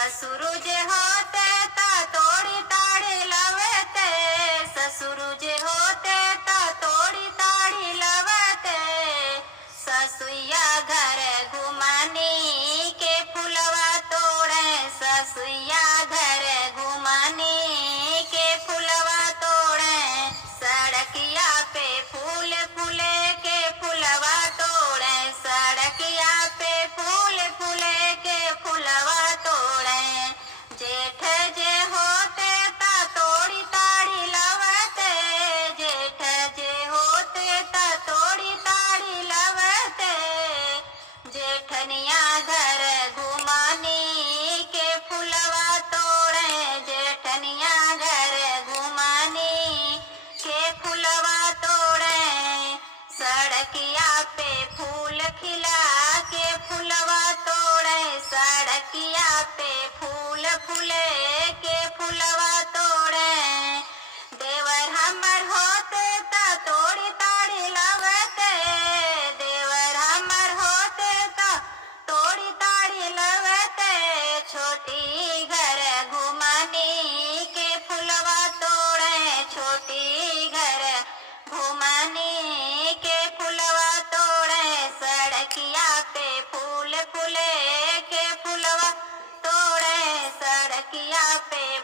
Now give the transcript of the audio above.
ससुर जे होते ता तोड़ी ताड़ी लवते, ससुर जे होते ता तोड़ी ताड़ी लवते। ससुइया घर घुमानी के फुलवा तोड़े, ससुइया घर घुमानी के फुलवा तोड़े। सड़किया पे फूल फूले के फुलवा तोड़े, सड़किया पे फूल फूले के फुलवा तोड़े। जेठ जे होते ता तोड़ी ताड़ी लवते, जेठ जे होते ता तोड़ी ताड़ी लवते। जेठनिया घर घुमानी के फुलवा तोड़े, जेठनिया घर घुमानी के फुलवा तोड़े। सड़किया पे फूल खिला के फुलवा तोड़े, सड़किया पे फूल फूले के फुलवा तोड़े। देवर हमर होते ता तोड़ी ताड़ी लवते, देवर हमर होते ता तोड़ी ताड़ी लवते। छोटी घर घुमानी के फुलवा तोड़े, छोटी घर घुमानी के फुलवा तोड़े। सड़किया पे फूल फूले के फुलवा तोड़े, सड़किया पे